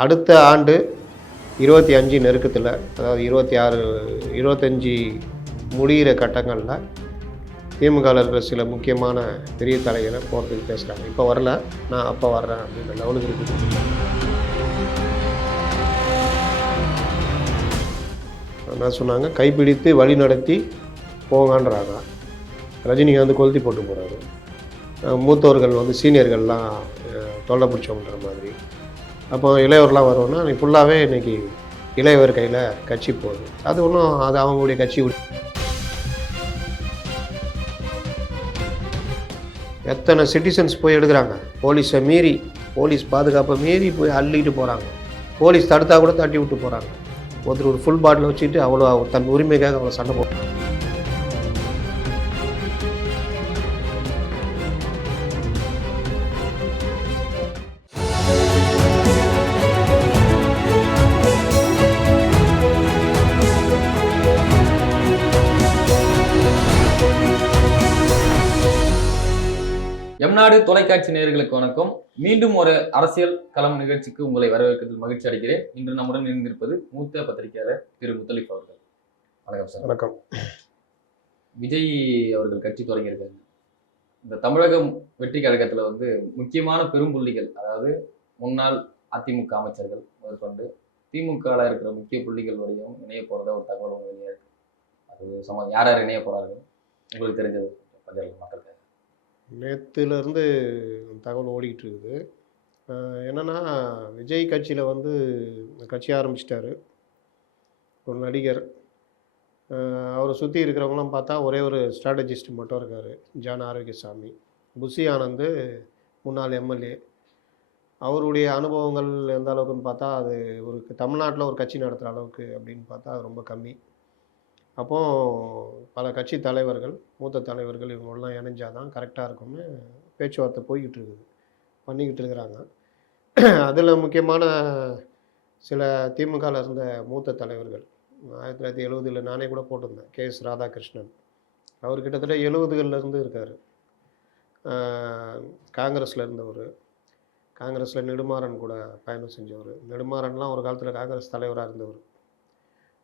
அடுத்த ஆண்டு 25 நெருக்கத்தில், அதாவது 26, 25 முடிகிற கட்டங்களில் திமுகவில் இருக்கிற சில முக்கியமான பெரிய தலைகளை போகிறதுக்கு பேசுகிறாங்க. இப்போ வரல, நான் அப்போ வர்றேன் அப்படின்ற லெவலுக்கு இருக்குது. என்ன சொன்னாங்க, கைப்பிடித்து வழி நடத்தி போங்கன்றாங்க. ரஜினிகாந்த் கொளுத்தி போட்டு போகிறாரு. மூத்தவர்கள் வந்து சீனியர்கள்லாம் தொல்லை பிடிச்சோன்ற மாதிரி. அப்போ இளையவர்லாம் வருவோன்னா நீ ஃபுல்லாகவே இன்றைக்கி இளையவர் கையில் கட்சி போகுது. அது ஒன்றும் அது அவங்களுடைய கட்சி. எத்தனை சிட்டிசன்ஸ் போய் எடுக்கிறாங்க, போலீஸை மீறி, போலீஸ் பாதுகாப்பை மீறி போய் அள்ளிட்டு போகிறாங்க. போலீஸ் தடுத்தா கூட தட்டி விட்டு போகிறாங்க. ஒருத்தர் ஒரு ஃபுல் பாட்டில் வச்சுக்கிட்டு அவ்வளோ தன் உரிமைக்காக அவ்வளோ சண்டை போட்டு. எம்நாடு தொலைக்காட்சி நேயர்களுக்கு வணக்கம். மீண்டும் ஒரு அரசியல் களம் நிகழ்ச்சிக்கு உங்களை வரவேற்கிறதில் மகிழ்ச்சி அடைகிறேன். இன்று நம்முடன் இணைந்திருப்பது மூத்த பத்திரிகையாளர் திரு முத்தலிப் அவர்கள். வணக்கம் சார். வணக்கம். விஜய் அவர்கள் கட்சி தொடங்கியிருக்காரு. இந்த தமிழகம் வெற்றி கழகத்தில் வந்து முக்கியமான பெரும்புள்ளிகள், அதாவது முன்னாள் அதிமுக அமைச்சர்கள் முதற்கொண்டு திமுகவில் இருக்கிற முக்கிய புள்ளிகள் வரையும் இணைய போகிறதா ஒரு தகவல் ஒன்று வெளியாக இருக்கு. அது யார் யார் இணைய போகிறார்கள் உங்களுக்கு தெரிஞ்சது மக்களுக்கு? நேற்றுலேருந்து தகவல் ஓடிக்கிட்டு இருக்குது. என்னென்னா, விஜய் கட்சியில் வந்து கட்சி ஆரம்பிச்சிட்டாரு ஒரு நடிகர். அவரை சுற்றி இருக்கிறவங்களாம் பார்த்தா ஒரே ஒரு ஸ்ட்ராட்டஜிஸ்ட் மட்டும் இருக்கார், ஜான் ஆரோக்கியசாமி. புஷி ஆனந்த் முன்னாள் எம்எல்ஏ. அவருடைய அனுபவங்கள் எந்த அளவுக்குன்னு பார்த்தா அது ஒரு தமிழ்நாட்டில் ஒரு கட்சி நடத்துகிற அளவுக்கு அப்படின்னு பார்த்தா அது ரொம்ப கம்மி. அப்போது பல கட்சி தலைவர்கள், மூத்த தலைவர்கள் இவங்களெலாம் இணைஞ்சால் தான் கரெக்டாக இருக்கும்னு பேச்சுவார்த்தை போய்கிட்டு இருக்குது, பண்ணிக்கிட்டு இருக்கிறாங்க. அதில் முக்கியமான சில திமுகவில் இருந்த மூத்த தலைவர்கள் 1970 நானே கூட போட்டிருந்தேன், KS ராதாகிருஷ்ணன். அவர் கிட்டத்தட்ட 70களிலேருந்து இருக்கார். காங்கிரஸில் இருந்தவர், காங்கிரஸில் நெடுமாறன் கூட பயணம் செஞ்சவர். நெடுமாறன்லாம் ஒரு காலத்தில் காங்கிரஸ் தலைவராக இருந்தவர்.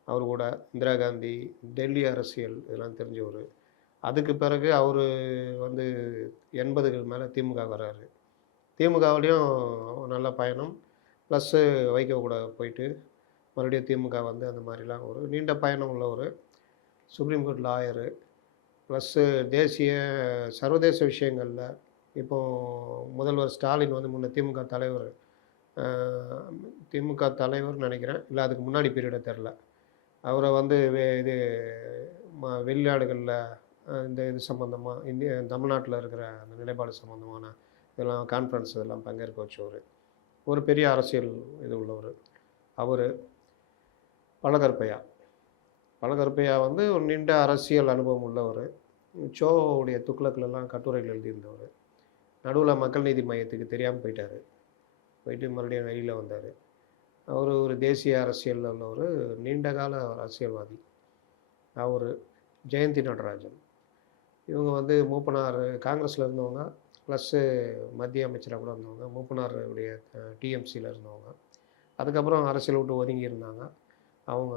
அவர் கூட இந்திரா காந்தி, டெல்லி அரசியல் இதெல்லாம் தெரிஞ்சவர். அதுக்கு பிறகு அவர் வந்து 80கள் மேலே திமுக வர்றாரு. திமுகவிலையும் நல்ல பயணம், ப்ளஸ்ஸு வைகோ கூட போயிட்டு மறுபடியும் திமுக வந்து அந்த மாதிரிலாம் ஒரு நீண்ட பயணம் உள்ளவர். சுப்ரீம் கோர்ட் லாயரு, ப்ளஸ்ஸு சர்வதேச விஷயங்களில் இப்போது முதல்வர் ஸ்டாலின் வந்து முன்ன திமுக தலைவர் நினைக்கிறேன், இல்லை அதுக்கு முன்னாடி பீரியடை தெரில. அவரை வந்து வெளிநாடுகளில் இந்த இது சம்மந்தமாக தமிழ்நாட்டில் இருக்கிற அந்த நிலைப்பாடு சம்மந்தமான இதெல்லாம் கான்ஃபரன்ஸ் இதெல்லாம் பங்கேற்க வச்சவர். ஒரு பெரிய அரசியல் இது உள்ளவர். அவர் பழகற்பையா வந்து ஒரு நீண்ட அரசியல் அனுபவம் உள்ளவர். சோவுடைய துக்ளக்கிலலாம் கட்டுரைகள் எழுதியிருந்தவர். நடுவில் மக்கள் நீதி மையத்துக்கு தெரியாமல் போயிட்டு மறுபடியும் வெளியில் வந்தார். அவர் ஒரு தேசிய அரசியலில் உள்ள ஒரு நீண்டகால அரசியல்வாதி. அவர் ஜெயந்தி நடராஜன், இவங்க வந்து மூப்பனார் காங்கிரஸில் இருந்தவங்க, ப்ளஸ்ஸு மத்திய அமைச்சராக கூட இருந்தவங்க. மூப்பனாருடைய டிஎம்சியில் இருந்தவங்க. அதுக்கப்புறம் அரசியல் விட்டு ஒதுங்கி இருந்தாங்க அவங்க.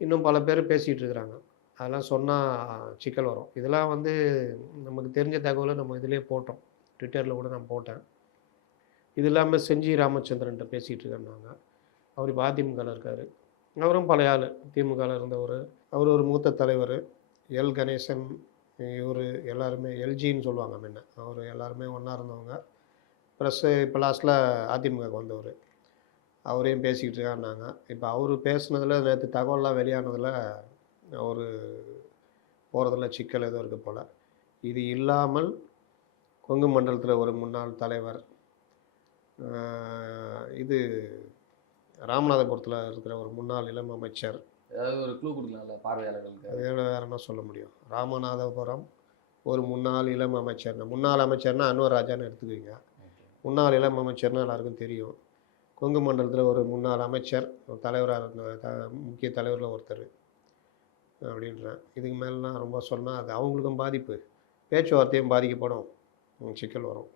இன்னும் பல பேர் பேசிகிட்டு இருக்கிறாங்க. அதெல்லாம் சொன்னால் சிக்கல் வரும். இதெல்லாம் வந்து நமக்கு தெரிஞ்ச தகவலை நம்ம இதிலே போட்டோம், ட்விட்டரில் கூட நான் போட்டேன். இது இல்லாமல் செஞ்சி ராமச்சந்திரன்ட்ட பேசிகிட்டு இருக்கேன்னாங்க. அவர் இப்போ அதிமுகவில் இருக்கார். அவரும் பழைய ஆள், திமுகவில் இருந்தவர். அவர் ஒரு மூத்த தலைவர். எல் கணேசன், இவர் எல்லாருமே எல்ஜின்னு சொல்லுவாங்க முன்ன. அவர் எல்லாருமே ஒன்றா இருந்தவங்க. ப்ளஸ்ஸு இப்போ லாஸ்ட்டில் அதிமுகவுக்கு வந்தவர். அவரையும் பேசிக்கிட்டு இருக்காருனாங்க. இப்போ அவர் பேசுனதில் நேற்று தகவலாம் வெளியானதில் அவர் போகிறதுல சிக்கல் எதுவும் இருக்குது போல். இது இல்லாமல் கொங்கு மண்டலத்தில் ஒரு முன்னாள் தலைவர், இது ராமநாதபுரத்தில் இருக்கிற ஒரு முன்னாள் இளம் அமைச்சர். ஏதாவது ஒரு க்ளூ கொடுக்கலாம்ல பார்வையாளர்களுக்கு? அது வேறு என்ன சொல்ல முடியும்? ராமநாதபுரம் ஒரு முன்னாள் இளம் அமைச்சர்னா, முன்னாள் அமைச்சர்னா அன்வர் ராஜான்னு எடுத்துக்குவீங்க. முன்னாள் இளம் அமைச்சர்னால் எல்லாருக்கும் தெரியும். கொங்கு மண்டலத்தில் ஒரு முன்னாள் அமைச்சர், ஒரு தலைவராக இருந்த முக்கிய தலைவரில் ஒருத்தர் அப்படின்றேன். இதுக்கு மேலாம் ரொம்ப சொன்னால் அது அவங்களுக்கும் பாதிப்பு, பேச்சுவார்த்தையும் பாதிக்கப்படும், சிக்கல் வரும்.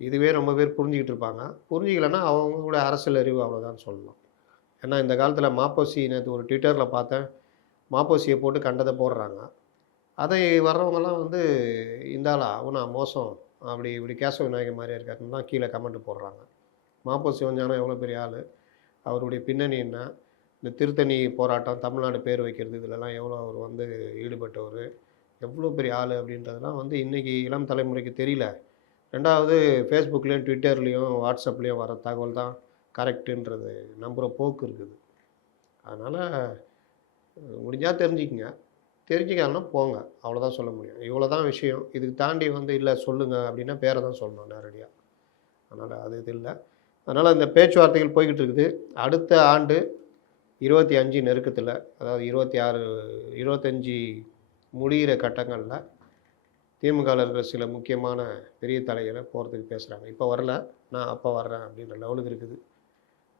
இதுவே ரொம்ப பேர் புரிஞ்சுக்கிட்டு இருப்பாங்க. புரிஞ்சிக்கலன்னா அவங்களோட அரசியல் அறிவு அவ்வளோதான் சொல்லலாம். ஏன்னா இந்த காலத்தில மாப்போசி நேத்து ஒரு ட்விட்டர்ல பார்த்தேன். மாப்போசிய போட்டு கண்டத போடுறாங்க. அதை வர்றவங்கலாம் வந்து இந்த ஆளா? அவனா மோசம். அப்படி இப்படி கேசவ விநாயகம் மாரியா இருக்காருன்னுலாம் கீழ கமெண்ட் போடுறாங்க. மாப்போ சிவஞானம் எவ்வளோ பெரிய ஆளு? அவருடைய பின்னணி என்ன? இந்த திருத்தணி போராட்டம், தமிழ்நாடு பேர் வைக்கிறது இதிலலாம் எவ்வளோ அவர் வந்து ஈடுபட்டவரு? எவ்வளோ பெரிய ஆளு? அப்படின்றதெல்லாம் வந்து இன்னைக்கு இளம் தலைமுறைக்கு தெரியல. 2வது Facebookலயும், Twitterலயும், WhatsAppலயும் வர தகவல் தான் கரெக்ட்டுன்றது நம்புற போக்கு இருக்குது. அதனால முடிஞ்சா தெரிஞ்சுக்கங்க. தெரிஞ்சுக்காமனா போங்க. அவ்வளோதான் சொல்ல முடியும். இவ்வளோ தான் விஷயம். இதுக்கு தாண்டி வந்து இல்ல சொல்லுங்க அப்படின்னா பேர தான் சொல்லணும் நேரடியா. அதனால அது இது இல்ல. அதனால இந்த பேச்சுவார்த்தைகள் போய்க்கிட்டு இருக்குது. அடுத்த ஆண்டு 25 நெருக்கத்தில, அதாவது 26, 25 முடியிற கட்டங்கள்ல திமுகல இருக்கிற சில முக்கியமான பெரிய தலைகள போறதுக்கு பேசுறாங்க. இப்ப வரல. நான் அப்ப வர்றேன் அப்படின்ற லெவலுக்கு இருக்குது.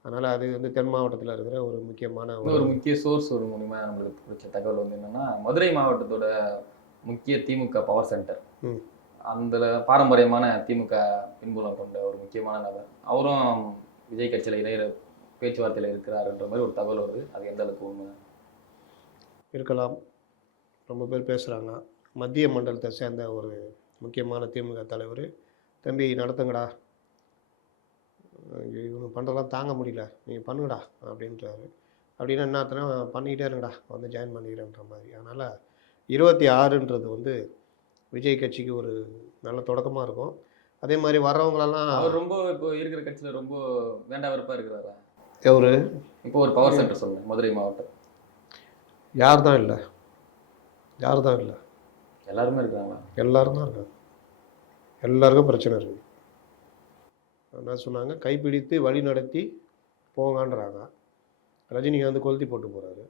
அதனால அது வந்து தென் மாவட்டத்தில இருக்கிற ஒரு முக்கியமான இன்னொரு முக்கிய சோர்ஸ் ஒரு மூலியமா நம்மளுக்கு பிடிச்ச தகவல் வந்து என்னன்னா, மதுரை மாவட்டத்தோட முக்கிய திமுக பவர் சென்டர். ம். அந்த பாரம்பரியமான திமுக பின்புலம் கொண்ட ஒரு முக்கியமான நபர். அவரும் விஜய் கட்சியில இணையிற பேச்சுவார்த்தையில இருக்கிறாருன்ற மாதிரி ஒரு தகவல் வருது. அது எந்த அளவுக்கு உண்மை? இருக்கலாம். ரொம்ப பேர் பேசுறாங்க. மத்திய மண்டலத்த சேர்ந்த ஒரு முக்கியமான திமுக தலைவரு, "தம்பி நடத்துங்கடா. இவங்க பண்ணுறதெல்லாம் தாங்க முடியல. நீங்க பண்ணுங்கடா" அப்படின்றாரு. அப்படின்னா என்ன அர்த்தம்னா, பண்ணிக்கிட்டே இருங்கடா. வந்து ஜாயின் பண்ணிக்கிறேன்ற மாதிரி. அதனால 26ன்றது வந்து விஜய் கட்சிக்கு ஒரு நல்ல தொடக்கமா இருக்கும். அதே மாரி வர்றவங்களெல்லாம் அவர் ரொம்ப இப்போ இருக்கிற கட்சியில ரொம்ப வேண்டா வெறுப்பா இருக்கிறாரா? எவரு? இப்போ ஒரு பவர் சென்டர் சொல்றேன், மதுரை மாவட்டம். யார் தான் இல்ல? யார் தான் இல்ல? எல்லாருமே இருக்கிறாங்களா? எல்லாரும் தான் இருக்காங்க. எல்லாருக்கும் பிரச்சனை இருக்கு. என்ன சொன்னாங்க? கைப்பிடித்து வழிநடத்தி போங்கன்றாங்க. ரஜினிகாந்த் கொளுத்தி போட்டு போறாரு.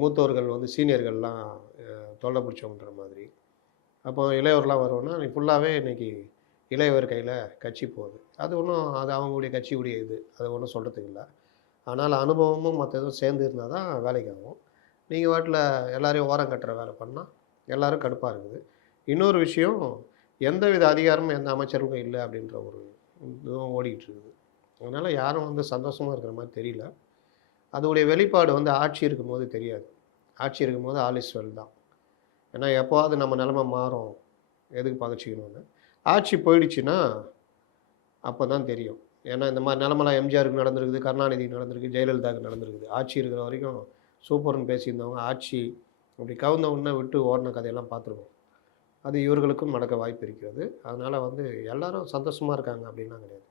மூத்தவர்கள் வந்து சீனியர்கள்லாம் தொல்லை பிடிச்சவங்கன்ற மாதிரி. அப்போ இளையவர்லாம் வருவோன்னா, நீ ஃபுல்லாவே இன்னைக்கு இளையவர் கையில கட்சி போகுது. அது ஒண்ணும் அது அவங்களுடைய கட்சியுடைய இது. அது ஒண்ணும் சொல்றதுக்கு இல்ல. ஆனால் அனுபவமும் மத்த இதுவும் சேர்ந்து இருந்தா தான் வேலைக்கு ஆகும். நீங்க பாட்டுல எல்லாரையும் ஓரம் கட்டுற வேலை பண்ணா, எல்லாரும் கடுப்பா இருக்குது. இன்னொரு விஷயம், எந்தவித அதிகாரமும் எந்த அமைச்சருக்கும் இல்ல அப்படின்ற ஒரு இதுவும் ஓடிக்கிட்டு இருக்குது. அதனால யாரும் வந்து சந்தோஷமா இருக்கிற மாரி தெரியல. அதோடைய வெளிப்பாடு வந்து ஆட்சி இருக்கும்போது தெரியாது. ஆட்சி இருக்கும்போது ஆல் இஸ் வெல் தான். ஏன்னா எப்போவாவது நம்ம நிலைமை மாறும். எதுக்கு பகச்சிக்கணும்னு. ஆட்சி போயிடுச்சுன்னா, அப்ப தான் தெரியும். ஏன்னா இந்த மாரி நிலைமைலாம் எம்ஜிஆருக்கு நடந்திருக்குது, கருணாநிதிக்கு நடந்திருக்கு, ஜெயலலிதாவுக்கு நடந்திருக்குது. ஆட்சி இருக்கிற வரைக்கும் சூப்பர்ன்னு பேசியிருந்தவங்க, ஆட்சி அப்படி கவுந்த உடனே விட்டு ஓடுன கதையெல்லாம் பார்த்துருக்கோம். அது இவர்களுக்கும் நடக்க வாய்ப்பு இருக்கிறது. அதனால வந்து எல்லாரும் சந்தோஷமா இருக்காங்க அப்படின்லாம் கிடையாது.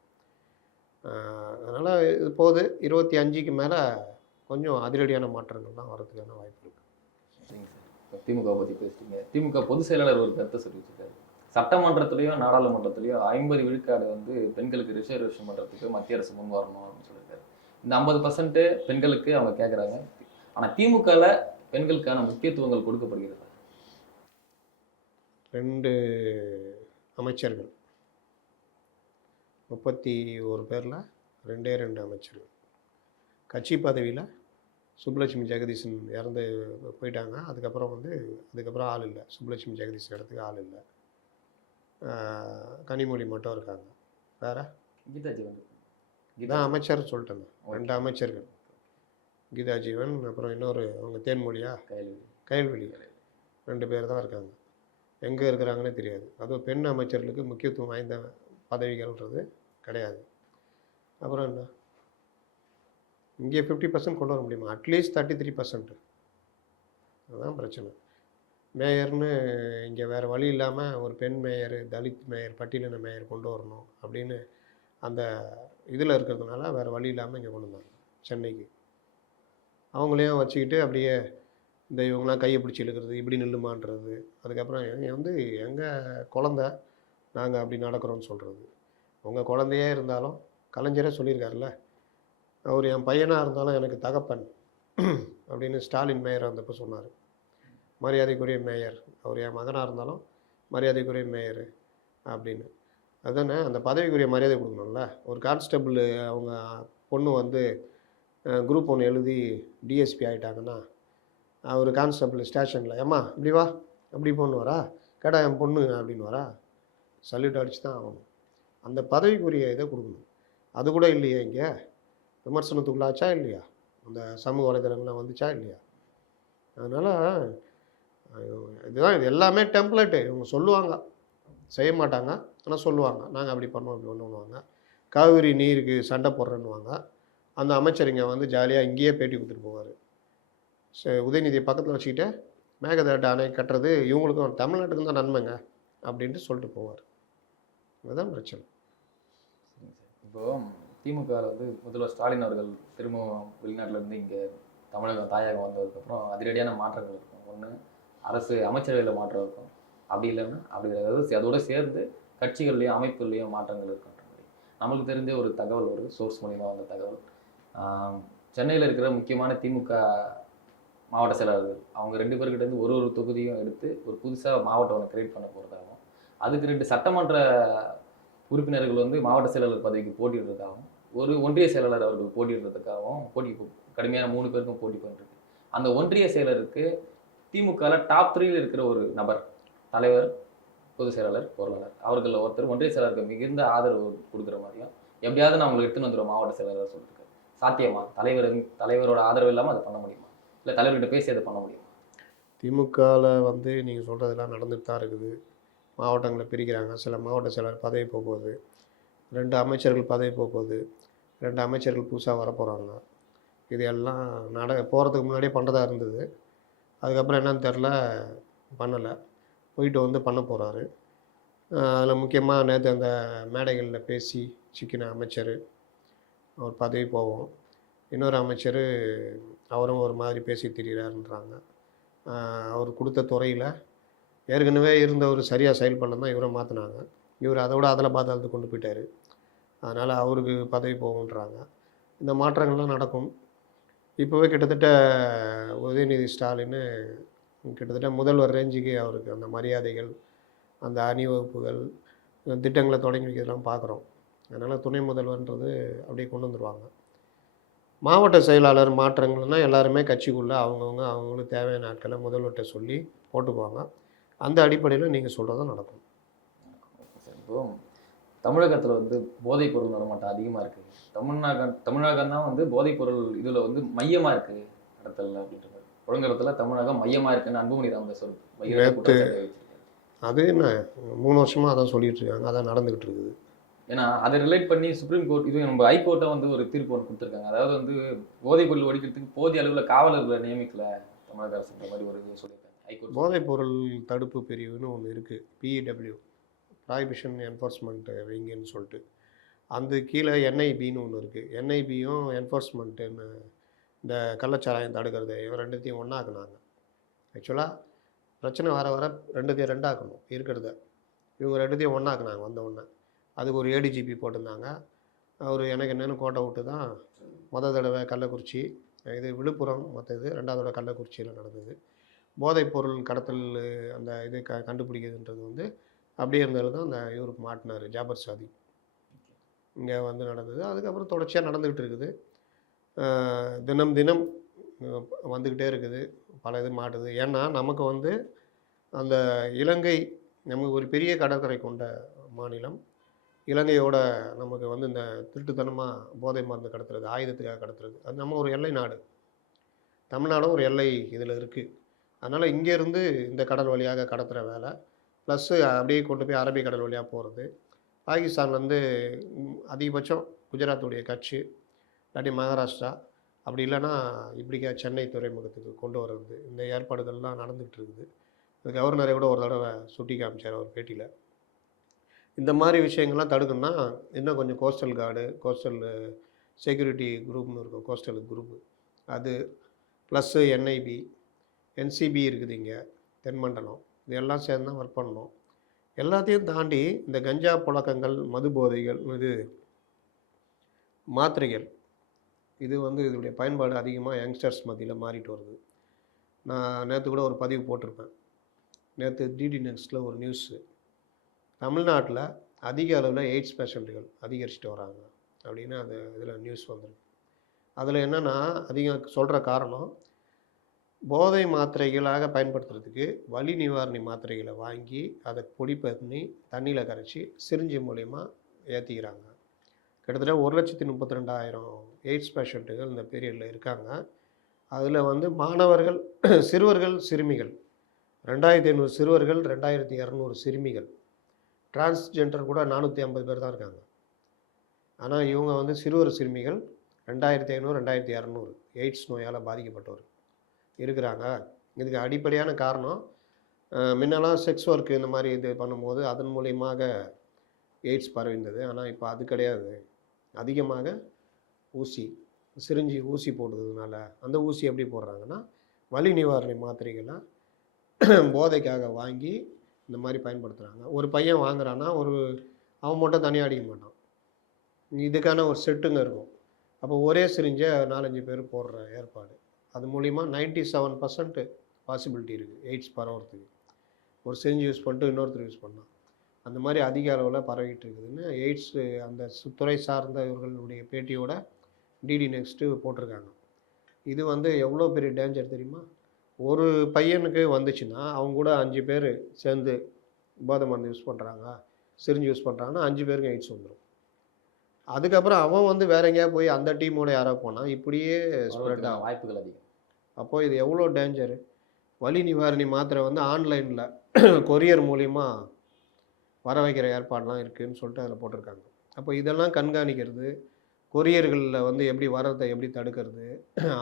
அ அதனால இது போது 25க்கு மேல கொஞ்சம் அதிரடியான மாற்றங்கள் தான் வரதுக்கான வாய்ப்பு இருக்கு. சரிங்க சார். இப்ப திமுக பத்தி பேசிட்டீங்க. திமுக பொதுச் செயலாளர் ஒரு கருத்தை சொல்லியிருக்காரு. சட்டமன்றத்திலயும் நாடாளுமன்றத்திலயும் 50 விழுக்காடு வந்து பெண்களுக்கு ரிசர்வேஷன் பண்றதுக்கு மத்திய அரசு முன் வரணும் அப்படின்னு சொல்லியிருக்காரு. இந்த 50% பெண்களுக்கு அவங்க கேட்கறாங்க. ஆனா திமுகல பெண்களுக்கான முக்கியத்துவங்கள் கொடுக்கப்படுகிறதா? 2 அமைச்சர்கள். 31 பேர்ல 2 அமைச்சர்கள். கட்சி பதவியில சுப்புலட்சுமி ஜெகதீசன் இறந்து போயிட்டாங்க. அதுக்கப்புறம் ஆள் இல்ல. சுப்புலட்சுமி ஜெகதீசன் இடத்துக்கு ஆள் இல்ல. கனிமொழி மட்டும் இருக்காங்க. வேற? கீதா ஜீவன். இதான் அமைச்சர் சொல்லிட்டேனே. 2 அமைச்சர்கள். கீதா ஜீவன், அப்புறம் இன்னொரு அவங்க தேன்மொழியா? கயல்விழி. 2 பேர் தான் இருக்காங்க. எங்க இருக்கிறாங்கன்னே தெரியாது. அதுவும் பெண் அமைச்சர்களுக்கு முக்கியத்துவம் வாய்ந்த பதவிகள்ன்றது கிடையாது. அப்புறம் என்ன? இங்கே 50% கொண்டு வர முடியுமா? அட்லீஸ்ட் 33%. அதுதான் பிரச்சனை. மேயர்னு இங்கே வேறு வழி இல்லாமல் ஒரு பெண் மேயர், தலித் மேயர், பட்டியலின மேயர் கொண்டு வரணும் அப்படின்னு அந்த இதில் இருக்கிறதுனால வேறு வழி இல்லாமல் இங்கே கொண்டு வந்தாங்க சென்னைக்கு. அவங்களையும் வச்சுக்கிட்டு அப்படியே இந்த இவங்களாம் கையை பிடிச்சி இழுக்கிறது, இப்படி நில்லுமான்றது. அதுக்கப்புறம் வந்து எங்கள் குழந்த நாங்கள் அப்படி நடக்கிறோன்னு சொல்கிறது. உங்கள் குழந்தையே இருந்தாலும் கலைஞரே சொல்லியிருக்காருல்ல, அவர் என் பையனாக இருந்தாலும் எனக்கு தகப்பன் அப்படின்னு ஸ்டாலின் மேயர் வந்தப்போ சொன்னார். மரியாதைக்குரிய மேயர், அவர் என் மகனாக இருந்தாலும் மரியாதைக்குரிய மேயர் அப்படின்னு. அதுதானே அந்த பதவிக்குரிய மரியாதை கொடுக்கணும்ல. ஒரு கான்ஸ்டபிள் அவங்க பொண்ணு வந்து குரூப் 1 எழுதி டிஎஸ்பி ஆகிட்டாங்கன்னா, ஒரு கான்ஸ்டபிள் ஸ்டேஷனில் ஏம்மா இப்படி வா அப்படி பொண்ணு வரா, கேட்டா என் பொண்ணு அப்படின்னு வரா, சல்யூட் அடிச்சு தான் ஆகணும். அந்த பதவிக்குரிய இதை கொடுக்கணும். அது கூட இல்லையே இங்கே. விமர்சனத்துக்குள்ளாச்சா இல்லையா? அந்த சமூக வலைதளங்கள்லாம் வந்துச்சா இல்லையா? அதனால் இதுதான், இது எல்லாமே டெம்ப்ளேட்டு. இவங்க சொல்லுவாங்க, செய்ய மாட்டாங்க. ஆனால் சொல்லுவாங்க, நாங்கள் அப்படி பண்ணோம் இப்படி பண்ணுவாங்க. காவிரி நீருக்கு சண்டை போடுறேன்னுவாங்க. அந்த அமைச்சர் இங்கே வந்து ஜாலியாக இங்கேயே பேட்டி கொடுத்துட்டு போவார். உதயநிதியை பக்கத்தில் வச்சுக்கிட்டு மேகதாட்டு அணை கட்டுறது இவங்களுக்கும் தமிழ்நாட்டுக்கும் தான் நன்மைங்க அப்படின்ட்டு சொல்லிட்டு போவார். அதுதான் பிரச்சனை. இப்போ திமுகவில் வந்து முதல்வர் ஸ்டாலின் அவர்கள் திரும்பவும் வெளிநாட்டிலேருந்து இங்கே தமிழகம் தாயகம் வந்ததுக்கப்புறம் அதிரடியான மாற்றங்கள் இருக்கும். ஒன்று அரசு அமைச்சரவையில் மாற்றம் இருக்கும், அப்படி இல்லைன்னா அப்படி அதாவது அதோடு சேர்ந்து கட்சிகள்லேயும் அமைப்புகள்லேயும் மாற்றங்கள் இருக்குன்ற மாதிரி நம்மளுக்கு தெரிஞ்ச ஒரு தகவல், ஒரு சோர்ஸ் மூலிமா வந்த தகவல். சென்னையில் இருக்கிற முக்கியமான திமுக மாவட்ட செயலாளர்கள் அவங்க 2 பேர்கிட்டேருந்து ஒரு தொகுதியும் எடுத்து ஒரு புதுசாக மாவட்டம் ஒன்று கிரியேட் பண்ண போகிறதாகவும், அதுக்கு 2 சட்டமன்ற உறுப்பினர்கள் வந்து மாவட்ட செயலாளர் பதவிக்கு போட்டியிடுறதுக்காகவும், ஒரு ஒன்றிய செயலாளர் அவர்கள் போட்டியிடுறதுக்காகவும் கடுமையான 3 பேருக்கும் போட்டி பண்ணிருக்கு. அந்த ஒன்றிய செயலருக்கு திமுகவில் டாப் 3 இருக்கிற ஒரு நபர், தலைவர், பொதுச் செயலாளர், பொருளாளர், அவர்களில் ஒருத்தர் ஒன்றிய செயலாளருக்கு மிகுந்த ஆதரவு கொடுக்குற மாதிரியும், எப்படியாவது நான் உங்களுக்கு எடுத்துன்னு வந்துடுவோம் மாவட்ட செயலாளர் சொல்லியிருக்காரு. சாத்தியமா? தலைவரோட ஆதரவு இல்லாமல் அதை பண்ண முடியுமா? இல்லை தலைவர்கிட்ட பேசி அதை பண்ண முடியுமா? திமுகவில் வந்து நீங்கள் சொல்கிறதெல்லாம் நடந்துட்டு தான் இருக்குது. மாவட்டங்களை பிரிக்கிறாங்க, சில மாவட்ட செயலாளர் பதவி போகுது, 2 அமைச்சர்கள் பதவி போகுது, 2 அமைச்சர்கள் புதுசாக வரப்போகிறாங்க. இது எல்லாம் போகிறதுக்கு முன்னாடியே பண்ணுறதா இருந்தது. அதுக்கப்புறம் என்னன்னு தெரில, பண்ணலை. போயிட்டு வந்து பண்ண போகிறாரு. அதில் முக்கியமாக நேற்று அந்த மேடைகளில் பேசி சிக்கின அமைச்சர் அவர் பதவி போகும். இன்னொரு அமைச்சர் அவரும் ஒரு மாதிரி பேசி திரிகிறாருன்றாங்க. அவர் கொடுத்த துறையில் ஏற்கனவே இருந்தவர் சரியாக செயல்படல தான் இவரை மாற்றினாங்க. இவர் அதை விட அதில் பாதாளத்துக்கு கொண்டு போயிட்டார். அதனால் அவருக்கு பதவி போகுன்றாங்க. இந்த மாற்றங்கள்லாம் நடக்கும். இப்போவே கிட்டத்தட்ட உதயநிதி ஸ்டாலின் கிட்டத்தட்ட முதல்வர் ரேஞ்சுக்கு அவருக்கு அந்த மரியாதைகள், அந்த அணிவகுப்புகள், திட்டங்களை தொடங்கி வைக்கிறதெல்லாம் பார்க்குறோம். அதனால் துணை முதல்வர்ன்றது அப்படியே கொண்டு வந்துடுவாங்க. மாவட்ட செயலாளர் மாற்றங்கள்னால் எல்லாருமே கட்சிக்குள்ளே அவங்களுக்கு தேவையான ஆட்களை முதல்வர்கிட்ட சொல்லி போட்டுக்குவாங்க. அந்த அடிப்படையில் நீங்கள் சொல்கிறதும் நடக்கும். இப்போ தமிழகத்தில் வந்து போதைப் பொருள் நடமாட்டம் அதிகமாக இருக்குது. தமிழகம் தான் வந்து போதைப் பொருள் இதில் வந்து மையமாக இருக்குது இடத்துல அப்படின்றது. ஒழுங்கத்தில் தமிழகம் மையமாக இருக்குன்னு அன்புமணி ராமதாஸ் அது என்ன 3 வருஷமாக அதான் சொல்லிட்டு இருக்காங்க, அதான் நடந்துக்கிட்டு இருக்குது. ஏன்னா அதை ரிலேட் பண்ணி சுப்ரீம் கோர்ட், இது நம்ம ஹைகோர்ட்டை வந்து ஒரு தீர்ப்பு ஒன்று கொடுத்துருக்காங்க. அதாவது வந்து போதைப் பொருள் ஒழிக்கிறதுக்கு போதிய அளவில் காவலர்களை நியமிக்கல தமிழக அரசுன்ற மாதிரி ஒரு இது சொல்லியிருக்காங்க ஹைகோர்ட். போதைப் பொருள் தடுப்பு பிரிவுன்னு ஒன்று இருக்குது, PEW, ப்ராஹிபிஷன் என்ஃபோர்ஸ்மெண்ட் விங்குன்னு சொல்லிட்டு. அந்த கீழே NIBன்னு ஒன்று இருக்குது. NIBயும் என்ஃபோர்ஸ்மெண்ட்டுன்னு இந்த கள்ளச்சாராயம் தடுக்கிறது இவன் 2த்தையும் ஒன்றாக்குனாங்க. ஆக்சுவலாக பிரச்சனை வர வர 2த்தையும் 2ஆக்கணும் இருக்கிறத. இவங்க 2த்தையும் ஒன்றாக்குனாங்க வந்த உடனே. அதுக்கு ஒரு ADGP போட்டிருந்தாங்க. அவர் எனக்கு என்னென்னு கோட்டை விட்டு தான் தடவை கள்ளக்குறிச்சி, இது விழுப்புரம், மற்றது 2வது தடவை கள்ளக்குறிச்சியில் நடந்தது. போதைப் பொருள் கடத்தல் அந்த இது கண்டுபிடிக்கிறதுன்றது வந்து அப்படியே இருந்தது தான் அந்த இவருக்கு மாட்டினார் ஜாபர் சாதி. இங்கே வந்து நடந்தது. அதுக்கப்புறம் தொடர்ச்சியாக நடந்துக்கிட்டு இருக்குது. தினம் தினம் வந்துக்கிட்டே இருக்குது, பல இது மாட்டுது. ஏன்னா நமக்கு வந்து அந்த இலங்கை நமக்கு ஒரு பெரிய கடற்கரை கொண்ட மாநிலம். இலங்கையோட நமக்கு வந்து இந்த திருட்டுத்தனமாக போதை மருந்து கடத்துறது, ஆயுதத்துக்காக கடத்துறது, அது நம்ம ஒரு எல்லை நாடு. தமிழ்நாடும் ஒரு எல்லை இதில் இருக்குது. அதனால் இங்கேருந்து இந்த கடல் வழியாக கடத்துகிற வேலை, ப்ளஸ்ஸு அப்படியே கொண்டு போய் அரபிக்கடல் வழியாக போகிறது. பாகிஸ்தான்லேருந்து அதிகபட்சம் குஜராத்துடைய கட்சி, இல்லாட்டி மகாராஷ்டிரா, அப்படி இல்லைன்னா இப்படிக்கா சென்னை துறைமுகத்துக்கு கொண்டு வர்றது. இந்த ஏற்பாடுகள்லாம் நடந்துகிட்டு இருக்குது. கவர்னரை கூட ஒரு தடவை சுட்டி காமிச்சார் அவர் பேட்டியில். இந்த மாதிரி விஷயங்கள்லாம் தடுக்கணும்னா இன்னும் கொஞ்சம் கோஸ்டல் கார்டு, கோஸ்டல் செக்யூரிட்டி குரூப்னு இருக்கும், கோஸ்டல் குரூப்பு, அது ப்ளஸ்ஸு NIB, NCB இருக்குது இங்கே தென்மண்டலம். இதெல்லாம் சேர்ந்து தான் ஒர்க் பண்ணணும். எல்லாத்தையும் தாண்டி இந்த கஞ்சா புழக்கங்கள், மது போதைகள், இது மாத்திரைகள், இது வந்து இதனுடைய பயன்பாடு அதிகமாக யங்ஸ்டர்ஸ் மத்தியில் மாறிட்டு வருது. நான் நேற்று கூட ஒரு பதிவு போட்டிருப்பேன். நேற்று DD நெக்ஸ்ட்டில் ஒரு நியூஸு, தமிழ்நாட்டில் அதிக அளவில் எய்ட்ஸ் பேஷண்ட்டுகள் அதிகரிச்சுட்டு வராங்க அப்படின்னு அது இதில் நியூஸ் வந்திருக்கு. அதில் என்னென்னா அதிகம் சொல்கிற காரணம், போதை மாத்திரைகளாக பயன்படுத்துறதுக்கு வலி நிவாரணி மாத்திரைகளை வாங்கி அதை பொடி பண்ணி தண்ணியில் கரைச்சி சிரிஞ்சி மூலயமா ஏற்றிக்கிறாங்க. கிட்டத்தட்ட 1,32,000 எய்ட்ஸ் பேஷண்ட்டுகள் இந்த பீரியடில் இருக்காங்க. அதில் வந்து மாணவர்கள், சிறுவர்கள், சிறுமிகள் 2,500 சிறுவர்கள், 2,200 சிறுமிகள். டிரான்ஸ்ஜெண்டர் கூட 450 பேர் தான் இருக்காங்க. ஆனால் இவங்க வந்து சிறுவர், சிறுமிகள் 2,500, 2,200 எய்ட்ஸ் நோயால் பாதிக்கப்பட்டவர் இருக்கிறாங்க. இதுக்கு அடிப்படையான காரணம் முன்னெல்லாம் செக்ஸ் ஒர்க் இந்த மாதிரி இது பண்ணும்போது அதன் மூலியமாக எய்ட்ஸ் பரவிந்தது. ஆனால் இப்போ அது கிடையாது. அதிகமாக ஊசி, சிரிஞ்சி ஊசி போடுறதுனால, அந்த ஊசி எப்படி போடுறாங்கன்னா, வலி நிவாரணி மாத்திரைகளை போதைக்காக வாங்கி இந்த மாதிரி பயன்படுத்துகிறாங்க. ஒரு பையன் வாங்குறான்னா அவன் மட்டும் தனியாக அடிக்க மாட்டான். இதுக்கான ஒரு செட்டுங்க இருக்கும். அப்போ ஒரே சிரிஞ்சை 4-5 பேர் போடுற ஏற்பாடு. அது மூலிமா 97% பாசிபிலிட்டி இருக்குது எய்ட்ஸ் பரவுறதுக்கு. ஒரு சிரிஞ்சு யூஸ் பண்ணிட்டு இன்னொருத்தர் யூஸ் பண்ணால் அந்த மாதிரி அதிக அளவில் பரவிட்டு இருக்குதுன்னு எய்ட்ஸ் அந்த துறை சார்ந்த இவர்களுடைய பேட்டியோட டிடி நெக்ஸ்ட்டு போட்டிருக்காங்க. இது வந்து எவ்வளோ பெரிய டேஞ்சர் தெரியுமா? ஒரு பையனுக்கு வந்துச்சுன்னா அவங்க கூட 5 பேர் சேர்ந்து போதை மருந்து யூஸ் பண்ணுறாங்க, சிரிஞ்சு யூஸ் பண்ணுறாங்கன்னா 5 பேருக்கு எய்ட்ஸ் வந்துடும். அதுக்கப்புறம் அவன் வந்து வேற எங்கேயா போய் அந்த டீமோட யாரோ போனால் இப்படியே ஸ்ப்ரெட் ஆகும், வாய்ப்புகள் அதிகம். அப்போது இது எவ்வளோ டேஞ்சரு. வலி நிவாரணி மாத்திரை வந்து ஆன்லைனில் கொரியர் மூலிமா வர வைக்கிற ஏற்பாடெலாம் இருக்குதுன்னு சொல்லிட்டு அதில் போட்டிருக்காங்க. அப்போ இதெல்லாம் கண்காணிக்கிறது, கொரியர்களில் வந்து எப்படி வர்றதை எப்படி தடுக்கிறது,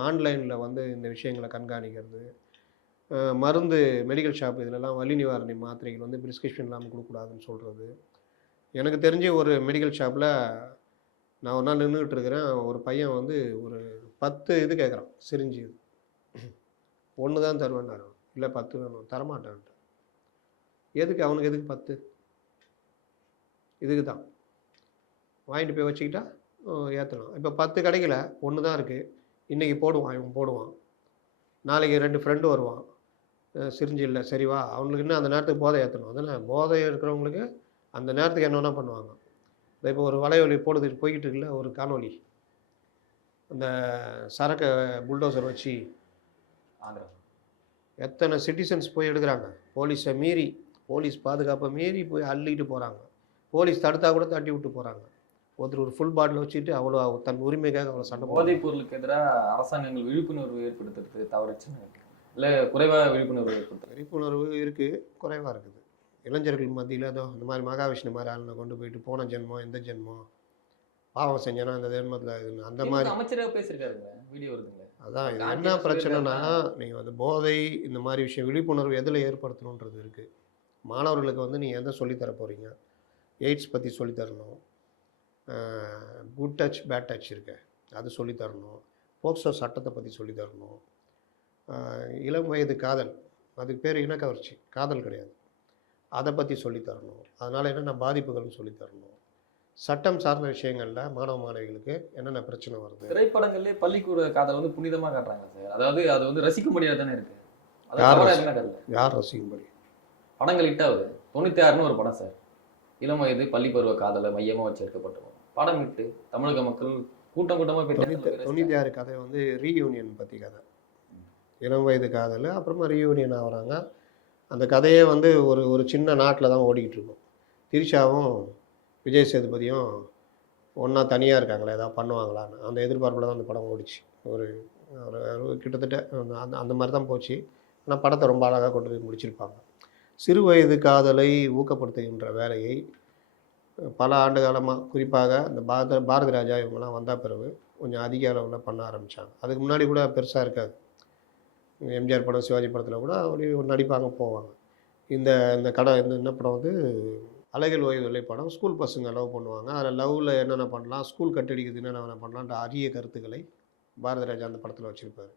ஆன்லைனில் வந்து இந்த விஷயங்களை கண்காணிக்கிறது, மருந்து மெடிக்கல் ஷாப் இதிலெல்லாம் வலி நிவாரணி மாத்திரைகள் வந்து ப்ரிஸ்கிரிப்ஷன் இல்லாமல் கொடுக்கக்கூடாதுன்னு சொல்கிறது. எனக்கு தெரிஞ்ச ஒரு மெடிக்கல் ஷாப்பில் நான் ஒரு நாள் நின்றுக்கிட்டு இருக்கிறேன். ஒரு பையன் வந்து ஒரு 10 இது கேட்குறான், சிரிஞ்சு. 1 தான் தருவேன்னாரு. இல்லை 10 வேணும், தரமாட்டேன்ட்டு. எதுக்கு அவனுக்கு, எதுக்கு 10? இதுக்கு தான் வாங்கிட்டு போய் வச்சுக்கிட்டா ஏற்றலாம். இப்போ 10 கிடைக்கல, 1 தான் இருக்குது. இன்றைக்கி போடுவான், இவன் போடுவான். நாளைக்கு 2 ஃப்ரெண்டு வருவான், சிரிஞ்சு இல்லை, சரி வா. அவங்களுக்கு இன்னும் அந்த நேரத்துக்கு போதை ஏற்றணும். அதனால் போதை இருக்கிறவங்களுக்கு அந்த நேரத்துக்கு என்ன வேணால் பண்ணுவாங்க. இப்போ ஒரு வலைவலி போடுறதுக்கு போய்கிட்டு இருக்குல்ல ஒரு காணொலி, அந்த சரக்கை புல்டோசர் வச்சு ஆந்திரா எத்தனை சிட்டிசன்ஸ் போய் எடுக்கிறாங்க. போலீஸை மீறி, போலீஸ் பாதுகாப்பை மீறி போய் அள்ளிட்டு போகிறாங்க. போலீஸ் தடுத்தா கூட தட்டி விட்டு போகிறாங்க. ஒருத்தர் ஒரு ஃபுல் பாட்டில் வச்சுட்டு அவ்வளோ தன் உரிமைக்காக அவ்வளோ சண்டை. போதைப் பொருளுக்கு எதிராக அரசாங்கங்கள் விழிப்புணர்வு ஏற்படுத்துறது தவறுச்சுன்னு இல்லை குறைவாக விழிப்புணர்வு ஏற்படுத்துறது? விழிப்புணர்வு இருக்குது, குறைவாக இருக்குது. இளைஞர்கள் மத்தியில் ஏதோ இந்த மாதிரி மகாவிஷ்ணு மாதிரி ஆளுனை கொண்டு போயிட்டு போன ஜென்மம் எந்த ஜென்மம் பாவம் செஞ்சனா இந்த ஜென்மத்தில் அந்த மாதிரி அமைச்சராக பேசியிருக்காருங்க, வீடியோ வருதுங்க. அதான் இது என்ன பிரச்சனைனா, நீங்கள் வந்து போதை இந்த மாதிரி விஷயம் விழிப்புணர்வு எதில் ஏற்படுத்தணுன்றது இருக்குது. மாணவர்களுக்கு வந்து நீங்கள் எதை சொல்லித்தர போகிறீங்க? எய்ட்ஸ் பற்றி சொல்லித்தரணும், குட் டச் பேட் டச் இருக்கு அது சொல்லித்தரணும், போக்சோ சட்டத்தை பற்றி சொல்லித்தரணும், இளம் வயது காதல், அதுக்கு பேர் இனக்கவர்ச்சி, காதல் கிடையாது, அதை பற்றி சொல்லித்தரணும். அதனால் என்னென்ன பாதிப்புகள்னு சொல்லித்தரணும். சட்டம் சார்ந்த விஷயங்களில் மாணவ மாணவிகளுக்கு என்னென்ன பிரச்சனை வருது. திரைப்படங்கள்லேயே பள்ளிக்கூட காதல் வந்து புனிதமாக காட்டுறாங்க சார். அதாவது அது வந்து ரசிக்கும்படியாக தானே இருக்குது. யார் ரசிக்கும்படி? படங்கள் ஹிட்டாகுது. 96ன்னு ஒரு படம் சார், இளம் வயது பள்ளி பருவ காதலை மையமாக வச்சு எடுக்கப்பட்ட படம் விட்டு தமிழக மக்கள் கூட்டம் கூட்டமாக போய் 96 கதை வந்து ரீயூனியன் பற்றி கதை. இளம் வயது காதல், அப்புறமா ரீயூனியன் ஆகிறாங்க. அந்த கதையே வந்து ஒரு சின்ன நாட்டில் தான் ஓடிக்கிட்டு இருக்கும். திரிஷாவும் விஜய் சேதுபதியும் ஒன்றா தனியாக இருக்காங்களே, ஏதாவது பண்ணுவாங்களான்னு அந்த எதிர்பார்ப்பில் தான் அந்த படம் ஓடிச்சு. ஒரு கிட்டத்தட்ட அந்த மாதிரி தான் போச்சு. ஆனால் படத்தை ரொம்ப அழகாக கொண்டு போய் முடிச்சிருப்பாங்க. சிறு வயது காதலை ஊக்கப்படுத்துகின்ற வேலையை பல ஆண்டு காலமாக, குறிப்பாக இந்த பாரதி ராஜா இவங்கெல்லாம் வந்த பிறகு கொஞ்சம் அதிக அளவில் பண்ண ஆரம்பித்தாங்க. அதுக்கு முன்னாடி கூட பெருசாக இருக்காது. எம்ஜிஆர் படம், சிவாஜி படத்தில் கூட அப்படி நடிப்பாங்க, போவாங்க. இந்த என்ன படம் வந்து அழகில் ஓய்வில்லை படம். ஸ்கூல் பசங்க லவ் பண்ணுவாங்க. அதில் லவ்வில் என்னென்ன பண்ணலாம், ஸ்கூல் கட்டடிக்கிறது என்னென்ன பண்ணலான்ற அரிய கருத்துக்களை பாரதி ராஜா அந்த படத்தில் வச்சுருப்பார்.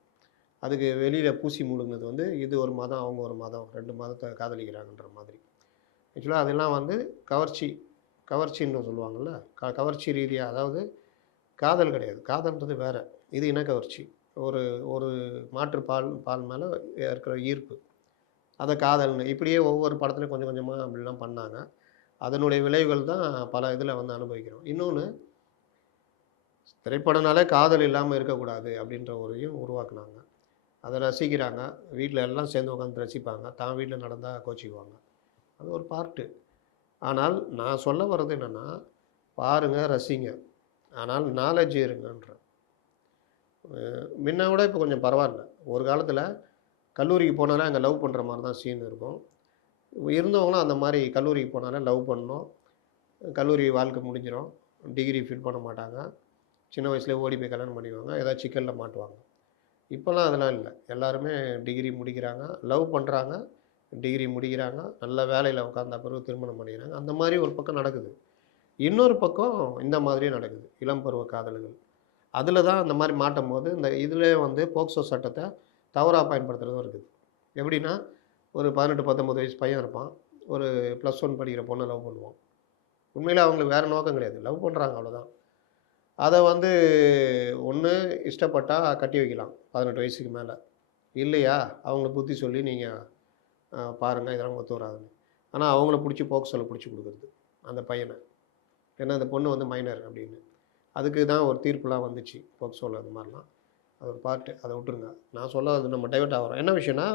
அதுக்கு வெளியில் பூசி முழுங்கினது வந்து இது ஒரு மதம், அவங்க ஒரு மதம், 2 மதத்தை காதலிக்கிறாங்கன்ற மாதிரி. ஆக்சுவலாக அதெல்லாம் வந்து கவர்ச்சின்னு சொல்லுவாங்கள்ல, கவர்ச்சி ரீதியாக, அதாவது காதல் கிடையாது. காதல்ன்றது வேறு, இது இனக்கவர்ச்சி. ஒரு மாற்று பால் மேலே இருக்கிற ஈர்ப்பு, அதை காதல்னு இப்படியே ஒவ்வொரு படத்துலையும் கொஞ்சம் கொஞ்சமாக அப்படிலாம் பண்ணாங்க. அதனுடைய விளைவுகள் தான் பல இதில் வந்து அனுபவிக்கிறோம். இன்னொன்று, திரைப்படனாலே காதல் இல்லாமல் இருக்கக்கூடாது அப்படின்ற ஒரையும் உருவாக்குனாங்க. அதை ரசிக்கிறாங்க, வீட்டில் எல்லாம் சேர்ந்து உட்காந்து ரசிப்பாங்க, தான் வீட்டில் நடந்தால் கோச்சிக்குவாங்க. அது ஒரு பார்ட்டு. ஆனால் நான் சொல்ல வர்றது என்னென்னா, பாருங்கள், ரசிங்க, ஆனால் நாலேஜ் இருங்கன்ற. முன்ன விட இப்போ கொஞ்சம் பரவாயில்ல. ஒரு காலத்தில் கல்லூரிக்கு போனாலே அங்கே லவ் பண்ணுற மாதிரி தான் சீன் இருக்கும். இருந்தவங்களும் அந்த மாதிரி கல்லூரிக்கு போனாலே லவ் பண்ணணும், கல்லூரி வாழ்க்கை முடிஞ்சிடும், டிகிரி ஃபில் பண்ண மாட்டாங்க, சின்ன வயசுலேயே ஓடி போய் கல்யாணம் பண்ணிக்குவாங்க, ஏதாவது சிக்கலில் மாட்டுவாங்க. இப்போல்லாம் அதெல்லாம் இல்லை. எல்லாருமே டிகிரி முடிக்கிறாங்க, லவ் பண்ணுறாங்க, டிகிரி முடிக்கிறாங்க, நல்ல வேலையில் உட்கார்ந்த பிறகு திருமணம் பண்ணிக்கிறாங்க. அந்த மாதிரி ஒரு பக்கம் நடக்குது. இன்னொரு பக்கம் இந்த மாதிரியும் நடக்குது, இளம் பருவ காதல்கள். அதில் தான் அந்த மாதிரி மாட்டும்போது இந்த இதிலே வந்து போக்சோ சட்டத்தை தவறாக பயன்படுத்துறதும் இருக்குது. எப்படின்னா, ஒரு 18, 19 வயசு பையன் இருப்பான், ஒரு +1 படிக்கிற பொண்ணை லவ் பண்ணுவான். உண்மையிலே அவங்களுக்கு வேறு நோக்கம் கிடையாது, லவ் பண்ணுறாங்க அவ்வளோதான். அதை வந்து ஒன்று இஷ்டப்பட்டா கட்டி வைக்கலாம் 18 வயசுக்கு மேலே, இல்லையா அவங்கள புத்தி சொல்லி நீங்கள் பாருங்கள் இதெல்லாம் ஒத்து வராதுன்னு. ஆனால் அவங்கள பிடிச்சி போக்சோவில் பிடிச்சி கொடுக்குறது அந்த பையனை. ஏன்னா அந்த பொண்ணு வந்து மைனர் அப்படின்னு. அதுக்கு தான் ஒரு தீர்ப்புலாம் வந்துச்சு போக்சோவில். அது மாதிரிலாம் அது ஒரு பார்ட்டு, அதை விட்டுருங்க. நான் சொல்ல அது நம்ம டைவர்ட் ஆகிறோம். என்ன விஷயம்னா,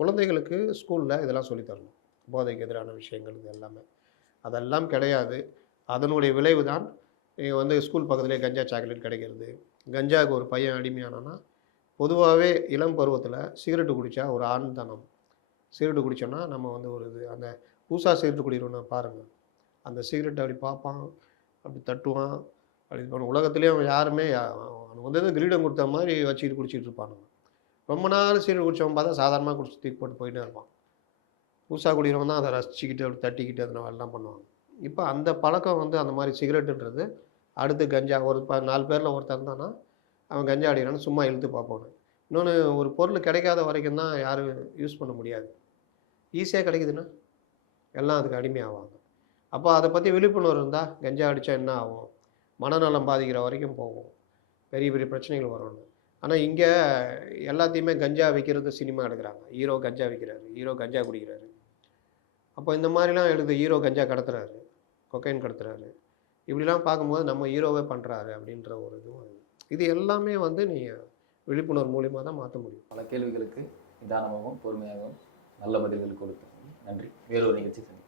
குழந்தைகளுக்கு ஸ்கூலில் இதெல்லாம் சொல்லித்தரணும், போதைக்கு எதிரான விஷயங்கள் இது எல்லாமே. அதெல்லாம் கிடையாது. அதனுடைய விளைவு தான் வந்து ஸ்கூல் பக்கத்துலேயே கஞ்சா சாக்லேட் கிடைக்கிறது. கஞ்சாவுக்கு ஒரு பையன் அடிமையானான்னா, பொதுவாகவே இளம் பருவத்தில் சிகரெட்டு குடித்தா ஒரு ஆண்தனம். சிகரெட்டு குடித்தோன்னா நம்ம வந்து ஒரு இது அந்த புதுசாக சிகரெட்டு குடிக்கிறோன்னா பாருங்கள், அந்த சிகரெட்டை அப்படி பார்ப்பான், அப்படி தட்டுவான், அப்படி பண்ணுவான். உலகத்துலேயே அவன் யாருமே அவனுக்கு வந்து கிரீடம் கொடுத்த மாதிரி வச்சுக்கிட்டு குடிச்சிட்டு இருப்பானுங்க. ரொம்ப நாள் சிகரெட் குடித்தவன் பார்த்தா சாதாரணமாக குடிச்சு தூக்கி போட்டு போயிட்டே இருப்பான். புதுசாக குடிக்கிறவன் தான் அதை ரசிச்சுக்கிட்டு அப்படி தட்டிக்கிட்டு அதனால் எல்லாம் பண்ணுவாங்க. இப்போ அந்த பழக்கம் வந்து அந்த மாதிரி சிகரெட்டுன்றது அடுத்து கஞ்சா. ஒரு 4 பேரில் ஒருத்தன் இருந்தானா அவன் கஞ்சா அடிக்கிறான்னு சும்மா இழுத்து பார்ப்போன்னு. இன்னொன்று, ஒரு பொருள் கிடைக்காத வரைக்கும் தான் யாரும் யூஸ் பண்ண முடியாது. ஈஸியாக கிடைக்குதுன்னா எல்லாம் அதுக்கு அடிமையாவாங்க. அப்போ அதை பற்றி விழிப்புணர்வு இருந்தால் கஞ்சா அடித்தா என்ன ஆகும், மனநலம் பாதிக்கிற வரைக்கும் போகும், பெரிய பெரிய பிரச்சனைகள் வரும்னு. ஆனால் இங்கே எல்லாத்தையுமே கஞ்சா விற்கிறது சினிமா எடுக்கிறாங்க. ஹீரோ கஞ்சா விற்கிறாரு, ஹீரோ கஞ்சா குடிக்கிறாரு. அப்போ இந்த மாதிரிலாம் எடுத்து ஹீரோ கஞ்சா கடத்துறாரு, கொக்கைன் கடத்துறாரு. இப்படிலாம் பார்க்கும்போது நம்ம ஹீரோவே பண்ணுறாரு அப்படின்ற ஒரு இதுவும் இது எல்லாமே வந்து நீங்கள் விழிப்புணர்வு மூலிமா தான் மாற்ற முடியும். பல கேள்விகளுக்கு நிதானமாகவும் பொறுமையாகவும் நல்ல பதில்கள் கொடுத்தோம். நன்றி. வேறொரு நிகழ்ச்சி சந்திப்போம்.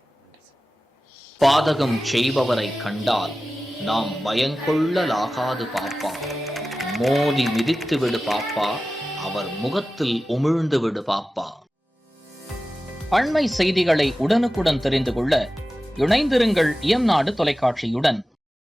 பாதகம் செய்பவரை கண்டால் நாம் பயங்கொள்ளலாகாது பாப்பா, மோதி மிதித்து விடு பாப்பா, அவர் முகத்தில் உமிழ்ந்து விடு பாப்பா. அண்மை செய்திகளை உடனுக்குடன் தெரிந்து கொள்ள இணைந்திருங்கள் இயம்நாடு தொலைக்காட்சியுடன்.